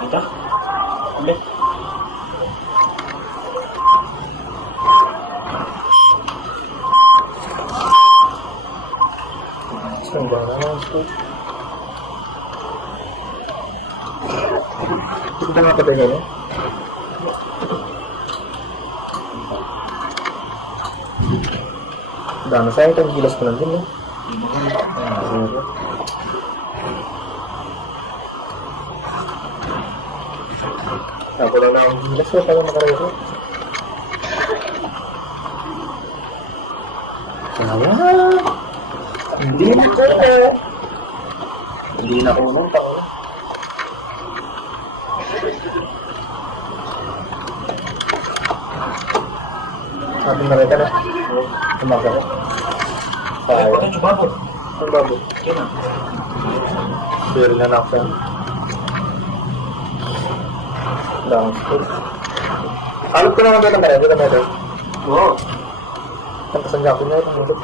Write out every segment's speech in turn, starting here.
Ito? Ulit. Saan ba naman ito? Ito nga patay ka niya? Dami sa'yo itong gilas ko lang din, no? Ako lang na ang gilas ko para makarito. Sayang! Hindi na ko na. Hindi na ko nung tao. Sabi na rin ka na. Tumaga ko. Sayang. Ang bago. Ang bago. Yan na. Pero na naksan. Downstairs. Alok ko naman dito meron. Dito meron. Oo. Ang kasanggapin na ito. Mulog.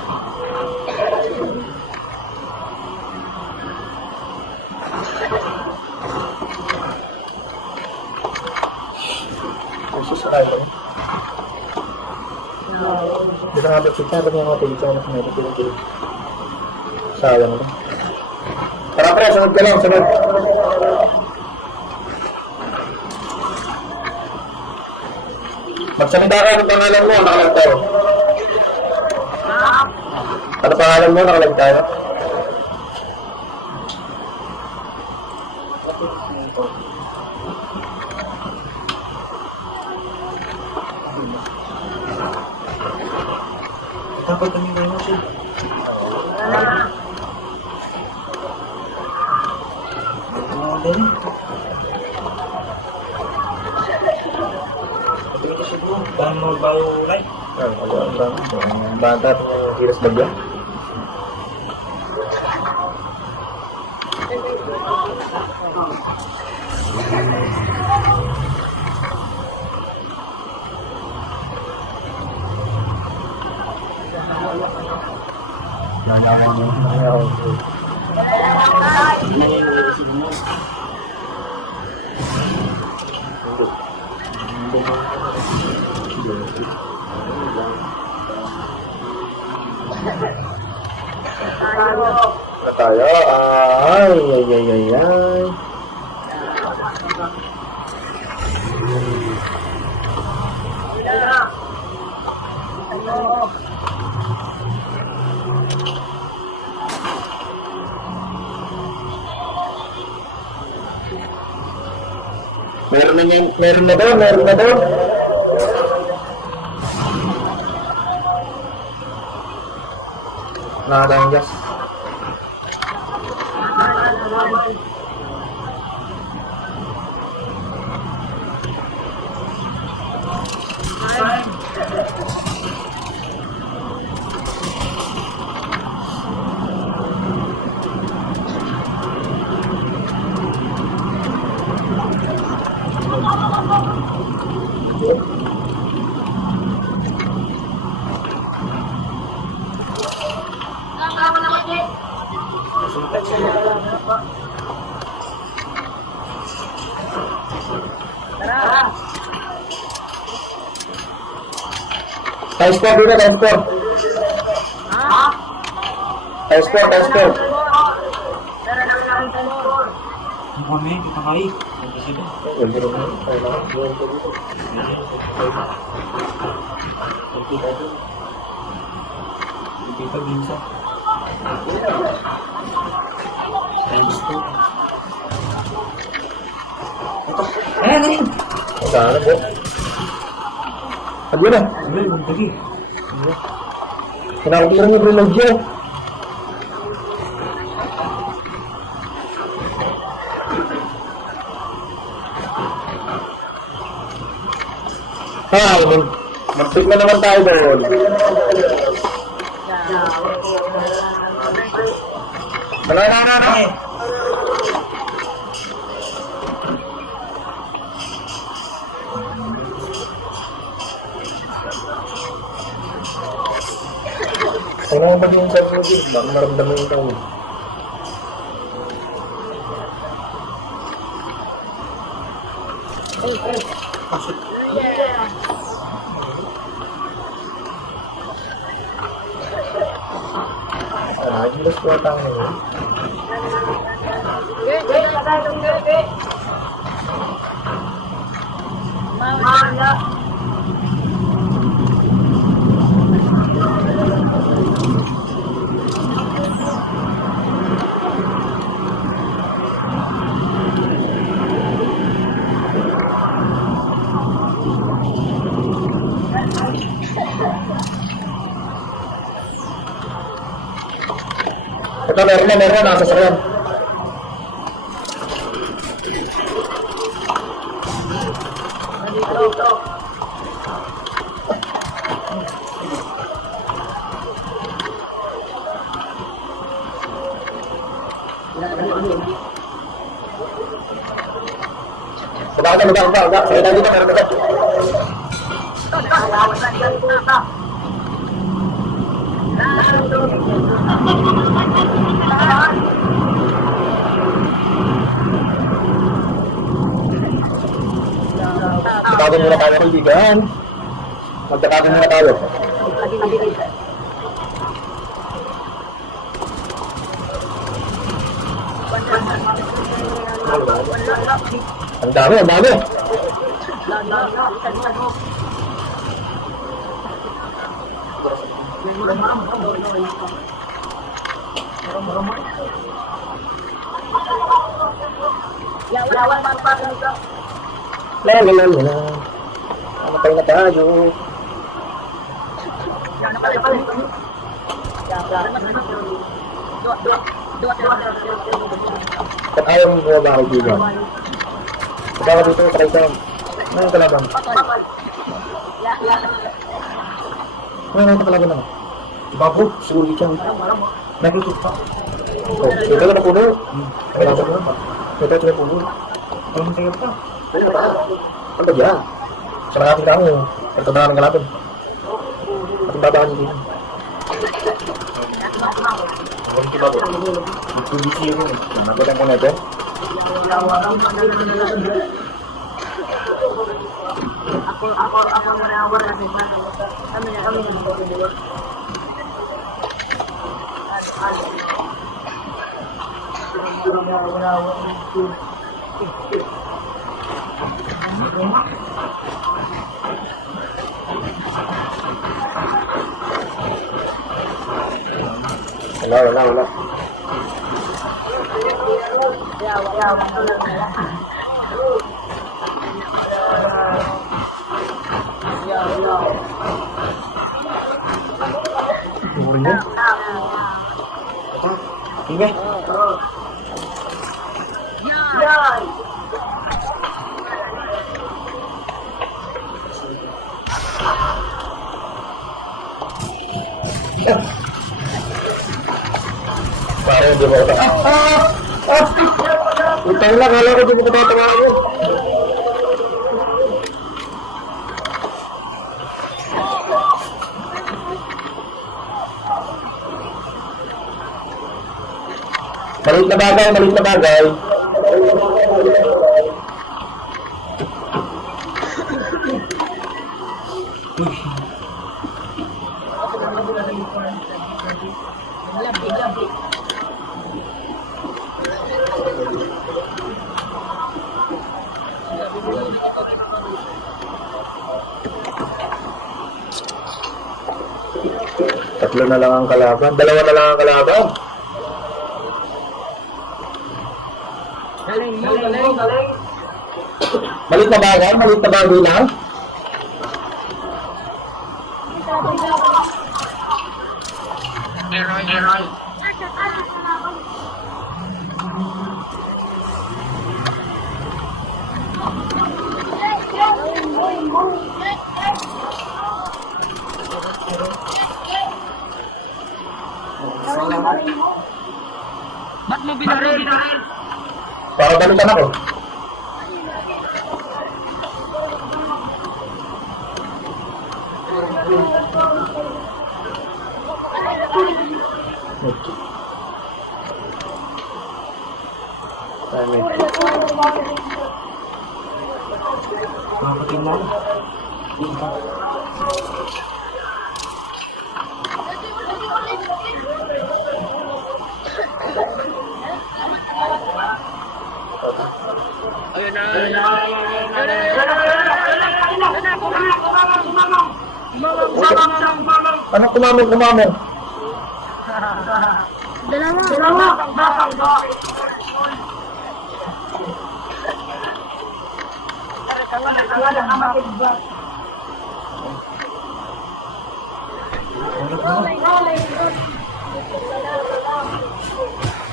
Susunod ko. Dito nga ba kita? Ba't nga mga tigit sa mga tigit? Sayang mo. Tara pre, sunod ka lang. Sunod. Magsalita ka ng pangalan mo, nakalag tayo. Ano pangalan mo, nakalag tayo? Dapat kami na yun siya. Bahan mo bago ulay? Bahan tayo ng hiras bagya. Tayo. Ay. Meron na daw. Nakadang gas. Times 4 dulu, times 4. Times 4. Kami, kita kayo. Kita bisa. Times 2. Ayan, ayan. Sana po. Sabi na. Ayun, sige. Kinakapiran yung reload niya. Mag-pick na naman tayo doon. Wala na. Ano ang pag-iing sa video? Baka maramdaman yung tao. Gilas ko atang ngayon. Ito, meron na, nasa sakyan. Baba. Saya tadi kan ada. Magkakaroon muna tayo kaibigan. Magkakaroon muna tayo. Ang dami. Lala. Namatay na tayo. Ba't ayaw mo bumaba ako dito? Baka dito, try ka. Ano kalaban? Ano kalaban naman? Babo, sulit yan. Nakutot pa. Oh, ito na puno. Kalaban naman pa. Ito na puno. Walang tayo pa. Ano ba yan? Sa nakapit kami. Ito na namin kalaban. At yung babahan dito. Ang kibago. Ito busy yun. Nakutan ko na ito. Ako manawar natin. Kami na. Wala. Umurnya? Iya. Parang di ba ito? Utang lang, kala ko di mo katatawa ko. Maliit na bagay. Tatlo na lang ang kalaban. Dalawa na lang ang kalaban. Galing. Malit na bagay lang. Ba't mo binaril? Para balikan ako. Nakapatid mo. Dito. Ano kumamon? Dalawa.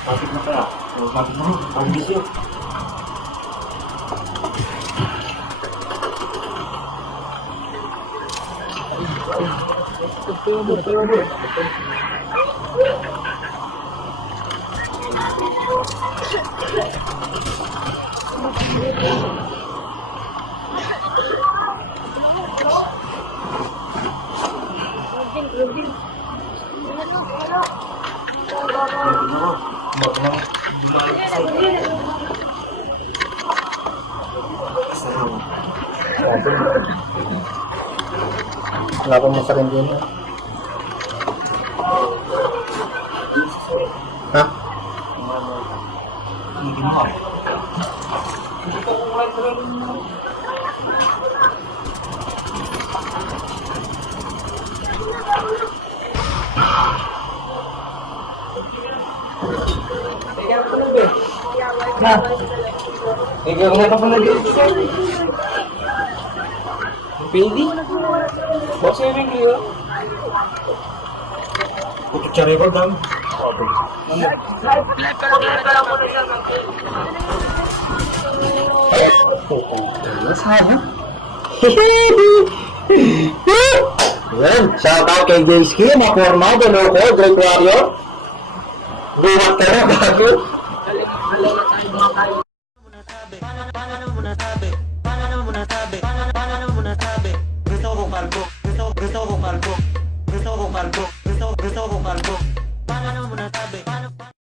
Bakit na kaya? Bakit na? Ang bisyo. Wala pong masakin din. Ha? Hindi mo. Ha? Ikaw na pa pala dito. Pwede? Bakit sa'yo yung kaya? Puto cari ko dam. Sana. Yan, shout out kay Jayski, Makormado, Loko, Great Warrior. Buhat ka na, bago. Gusto ko kalbo.